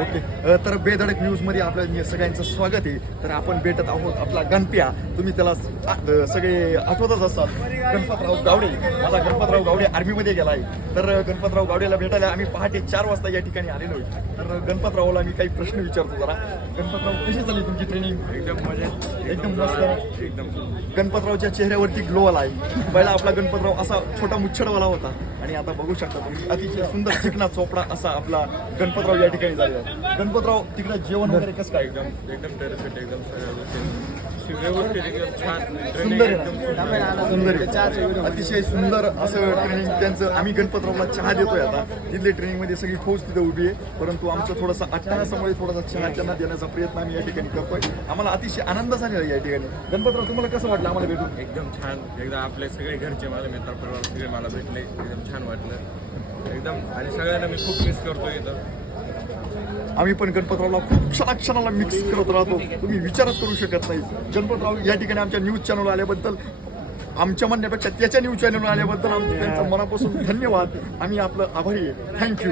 Okay तर बेधडक न्यूजमध्ये आपल्या सगळ्यांचं स्वागत आहे. तर आपण भेटत आहोत आपला गणप्या. तुम्ही त्याला सगळे आठवतच असतात, गणपतराव गावडे. माझा गणपतराव गावडे आर्मीमध्ये गेला आहे. तर गणपतराव गावडेला भेटायला आम्ही पहाटे 4 वाजता या ठिकाणी आलेलो आहे. तर गणपतरावला मी काही प्रश्न विचारतो जरा. गणपतराव, कशी चालली तुमची ट्रेनिंग? एकदम मजेत, एकदम मस्त. एकदम. गणपतरावच्या चेहऱ्यावरती ग्लो आला आहे. पहिला आपला गणपतराव असा छोटा मुच्छडवाला होता आणि आता बघू शकता तुम्ही अतिशय सुंदर चिकना चोपडा असा आपला गणपतराव या ठिकाणी झालेला आहे. गणपतराव, तिकडे जेवण वगैरे कसं काय? एकदम टेरिफिक, एकदम सगळ्या गोष्टी व्यवस्थित, एकदम छान. सुंदर आहे. सुंदर आहे. अतिशय सुंदर असं ट्रेनिंग त्यांचं. आम्ही गणपतरावला चहा देतोय आता. तिथले ट्रेनिंगमध्ये सगळी फौज तिथे उभी आहे, परंतु आमचं थोडासा अट्टहासामुळे थोडासा चहा त्यांना देण्याचा प्रयत्न आम्ही या ठिकाणी करतोय. आम्हाला अतिशय आनंद झालेला आहे या ठिकाणी. गणपतराव, तुम्हाला कसं वाटलं आम्हाला भेटून? एकदम छान. एकदा आपले सगळे घरचे, माझे मित्र परिवार सगळे मला भेटले, एकदम छान वाटलं एकदम. आणि सगळ्यांना मी खूप मिस करतोय इथं. आम्ही पण गणपतरावला खूप क्षणाक्षणाला मिक्स करत राहतो. तुम्ही विचारच करू शकत नाही. गणपतराव या ठिकाणी आमच्या न्यूज चॅनल आल्याबद्दल, आमच्या म्हणण्यापेक्षा त्याच्या न्यूज चॅनल आल्याबद्दल त्यांचा मनापासून धन्यवाद. आम्ही आपलं आभारी आहे. थँक्यू.